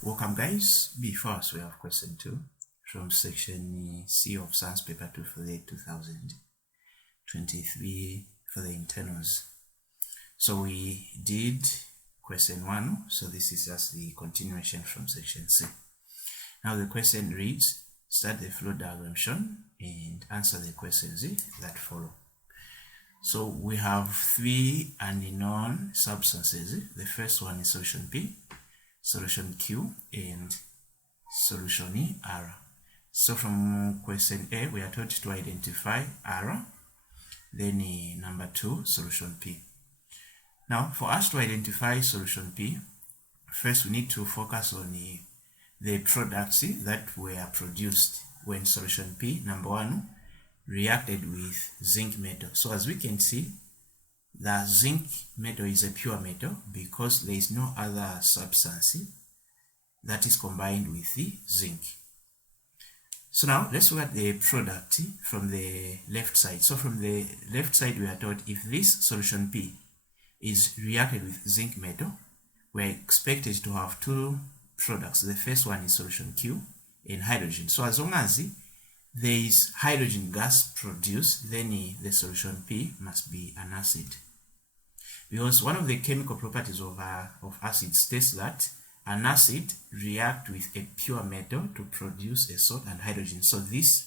Welcome guys. Before us we have question 2 from section C of Science paper 2 for the 2023 for the internals. So we did question 1, so this is just the continuation from section C. Now the question reads, start the flow diagram shown and answer the questions that follow. So we have 3 unknown substances. The first one is solution P, solution Q, and solution R. So from question A, we are told to identify R, then number 2, solution P. Now, for us to identify solution P, first we need to focus on the products that were produced when solution P, number 1, reacted with zinc metal. So as we can see, the zinc metal is a pure metal because there is no other substance that is combined with the zinc. So now let's look at the product from the left side. So from the left side we are told if this solution P is reacted with zinc metal, we are expected to have 2 products. The first one is solution Q and hydrogen. So as long as there is hydrogen gas produced, then the solution P must be an acid. Because one of the chemical properties of acid states that an acid reacts with a pure metal to produce a salt and hydrogen. So this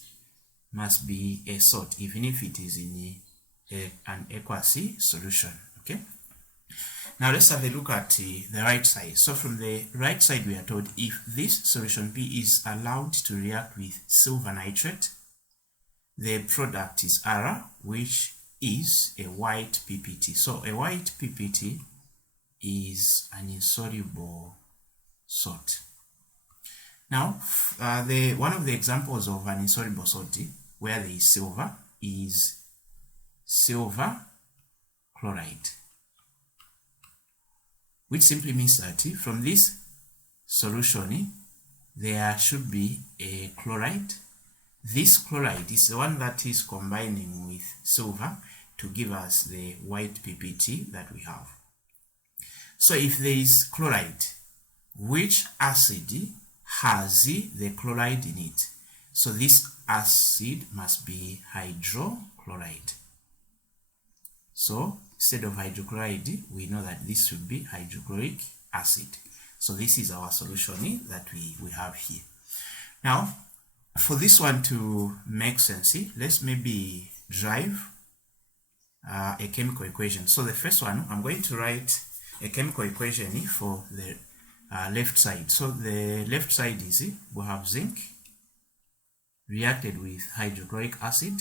must be a salt, even if it is in an aqueous solution. Okay. Now let's have a look at the right side. So from the right side, we are told if this solution P is allowed to react with silver nitrate, the product is R, which is a white PPT. So a white PPT is an insoluble salt. Now, one of the examples of an insoluble salt where there is silver is silver chloride, which simply means that from this solution there should be a chloride. This chloride is the one that is combining with silver to give us the white PPT that we have. So if there is chloride, which acid has the chloride in it? So this acid must be hydrochloride. So instead of hydrochloride, we know that this should be hydrochloric acid. So this is our solution that we have here. Now, for this one to make sense, let's maybe drive a chemical equation. So the first one, I'm going to write a chemical equation for the left side. So the left side is we have zinc reacted with hydrochloric acid.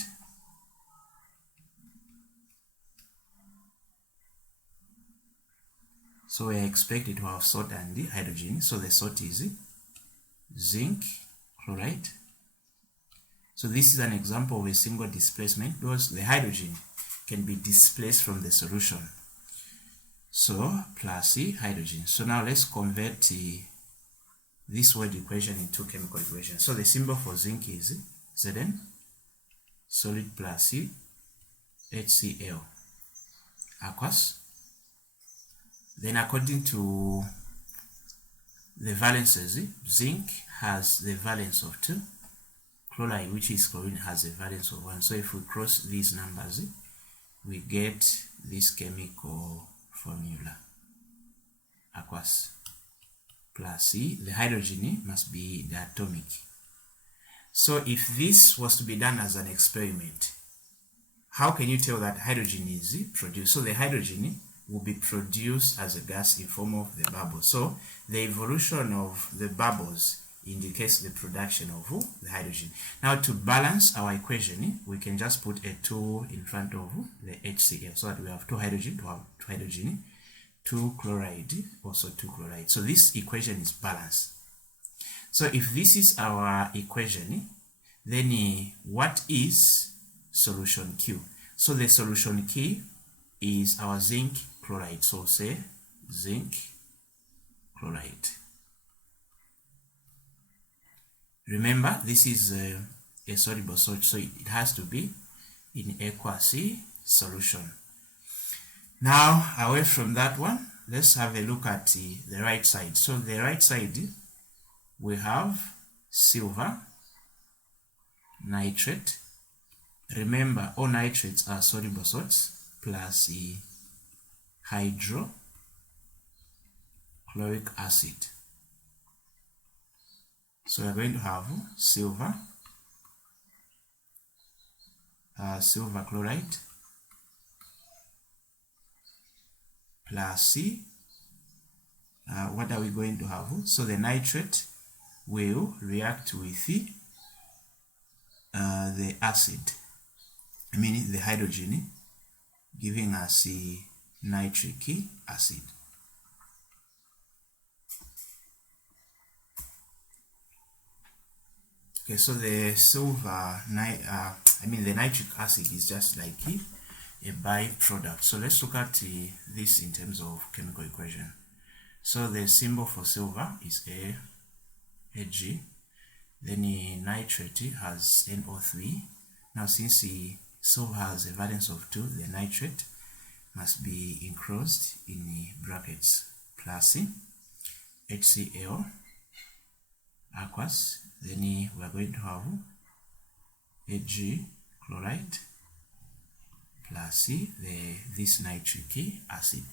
So we are expected to have salt and hydrogen. So the salt is zinc chloride. So this is an example of a single displacement because the hydrogen can be displaced from the solution. So plus hydrogen. So now let's convert this word equation into chemical equation. So the symbol for zinc is Zn, solid plus HCl, aqueous. Then according to the valences, zinc has the valence of 2, chloride, which is chlorine, has a valence of 1. So if we cross these numbers, we get this chemical formula, aqueous plus the hydrogen must be the atomic. So if this was to be done as an experiment, how can you tell that hydrogen is produced? So the hydrogen will be produced as a gas in form of the bubble. So the evolution of the bubbles indicates the production of the hydrogen. Now to balance our equation, we can just put a 2 in front of the HCl so that we have 2 hydrogen, 2 hydrogen, 2 chloride, also 2 chloride. So this equation is balanced. So if this is our equation, then what is solution Q? So the solution Q is our zinc chloride. So say zinc chloride. Remember, this is a soluble salt, so it has to be in aqueous solution. Now, away from that one, let's have a look at the right side. So the right side we have silver nitrate. Remember, all nitrates are soluble salts plus hydrochloric acid. So we're going to have silver chloride plus what are we going to have? So the nitrate will react with the acid, the hydrogen, giving us nitric acid. Okay, so the the nitric acid is just like a byproduct. So let's look at this in terms of chemical equation. So the symbol for silver is Ag. Then nitrate has NO3. Now since silver has a valence of 2, the nitrate must be enclosed in brackets plus HCl aqueous. Then we are going to have Ag chloride plus this nitric acid.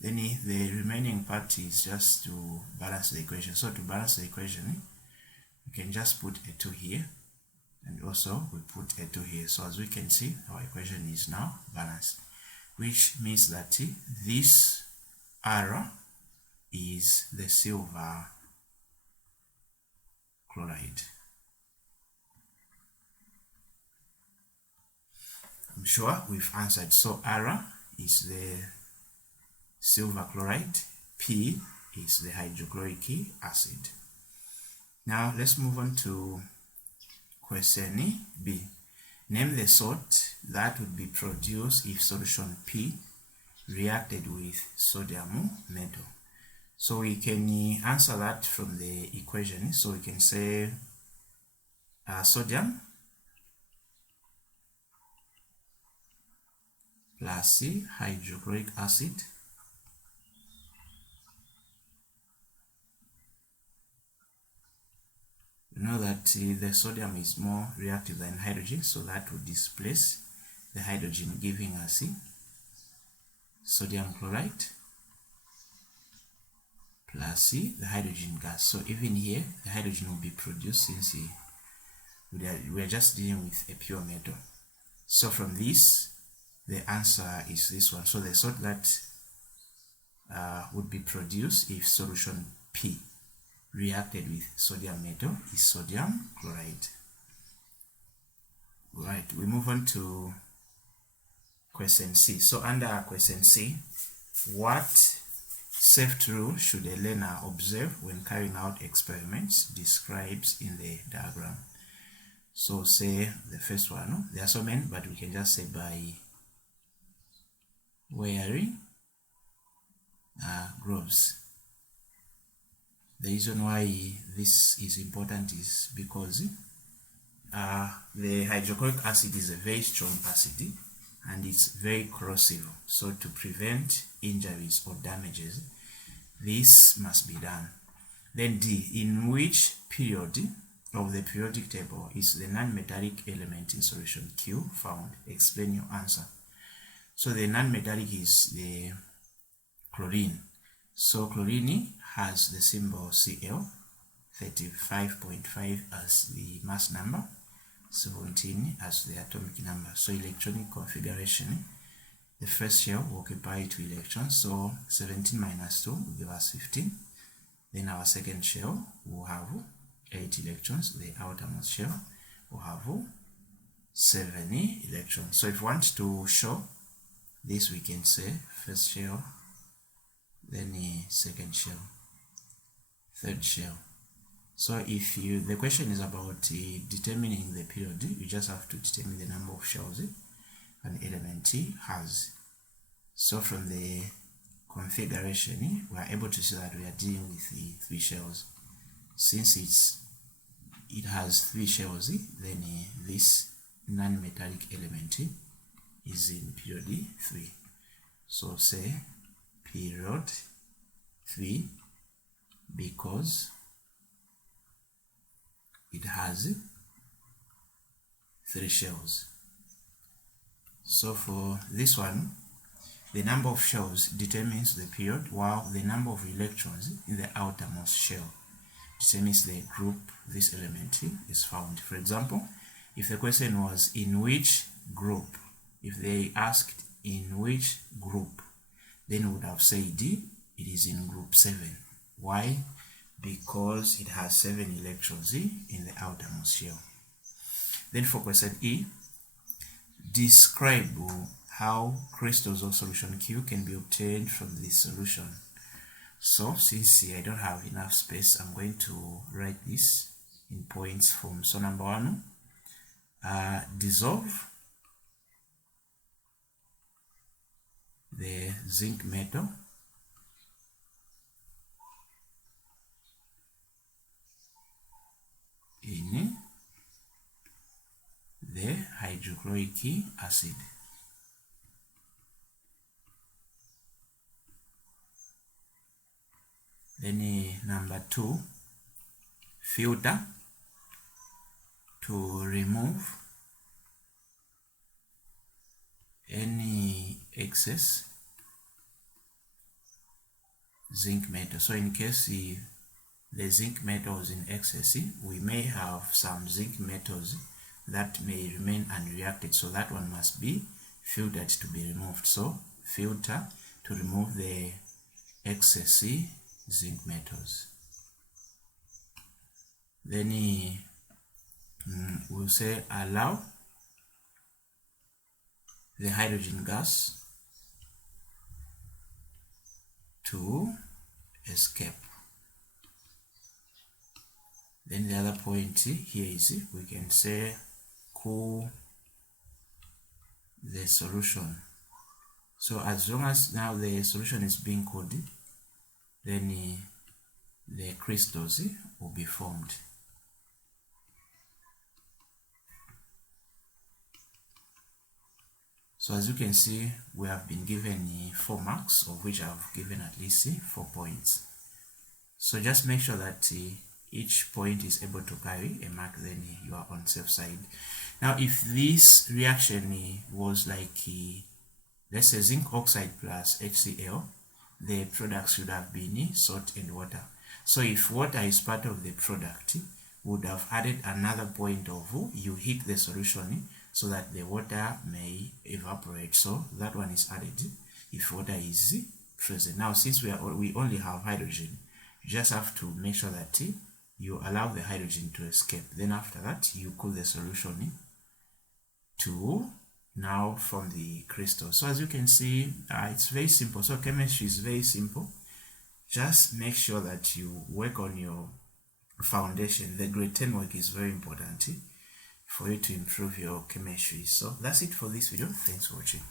Then the remaining part is just to balance the equation. So to balance the equation, we can just put a 2 here, and also we put a 2 here. So as we can see, our equation is now balanced, which means that this R is the silver chloride. I'm sure we've answered. So R is the silver chloride, P is the hydrochloric acid. Now let's move on to question B. Name the salt that would be produced if solution P reacted with sodium metal. So we can answer that from the equation. So we can say sodium plus hydrochloric acid You know that the sodium is more reactive than hydrogen, so that would displace the hydrogen, giving us sodium chloride plus the hydrogen gas. So even here, the hydrogen will be produced since we are just dealing with a pure metal. So from this, the answer is this one. So the salt that would be produced if solution P reacted with sodium metal is sodium chloride. Right, we move on to question C. So under question C, what safety rule should a learner observe when carrying out experiments described in the diagram? So say the first one, there are so many, but we can just say by wearing gloves. The reason why this is important is because the hydrochloric acid is a very strong acid and it's very corrosive. So to prevent injuries or damages, this must be done. Then D, in which period of the periodic table is the non-metallic element in solution Q found? Explain your answer. So the non-metallic is the chlorine. So chlorine has the symbol Cl, 35.5 as the mass number, 17 as the atomic number. So electronic configuration, the first shell will occupy 2 electrons, so 17 minus 2 will give us 15. Then our second shell will have 8 electrons, the outermost shell will have 7 electrons. So if we want to show this, we can say first shell, then second shell, third shell. So if the question is about determining the period, you just have to determine the number of shells an element has. So from the configuration, we are able to see that we are dealing with the 3 shells. Since it has 3 shells, then this non-metallic element is in period 3. So say period 3 because it has 3 shells. So for this one, the number of shells determines the period, while the number of electrons in the outermost shell determines the group this element is found. For example, if the question was in which group, if they asked in which group, then we would have said it is in group 7. Why? Because it has 7 electrons in the outermost shell. Then for question E, describe how crystals of solution Q can be obtained from this solution. So since I don't have enough space, I'm going to write this in points form. So number 1, dissolve the zinc metal in the hydrochloric acid. Then number 2, filter to remove any excess zinc metal. So in case the zinc metal is in excess, we may have some zinc metals that may remain unreacted, so that one must be filtered to be removed. So filter to remove the excess zinc metals. Then we'll say allow the hydrogen gas to escape. Then the other point here is we can say cool the solution. So as long as now the solution is being cooled, then the crystals will be formed. So as you can see, we have been given 4 marks, of which I've given at least 4 points. So just make sure that each point is able to carry a mark, then you are on safe side. Now if this reaction was like let's say zinc oxide plus HCl, the product should have been salt and water. So if water is part of the product, would have added another point of you heat the solution so that the water may evaporate. So that one is added if water is present. Now since we only have hydrogen, you just have to make sure that you allow the hydrogen to escape. Then after that, you cool the solution to now from the crystal. So as you can see, it's very simple. So chemistry is very simple. Just make sure that you work on your foundation. The grade 10 work is very important for you to improve your chemistry. So that's it for this video. Thanks for watching.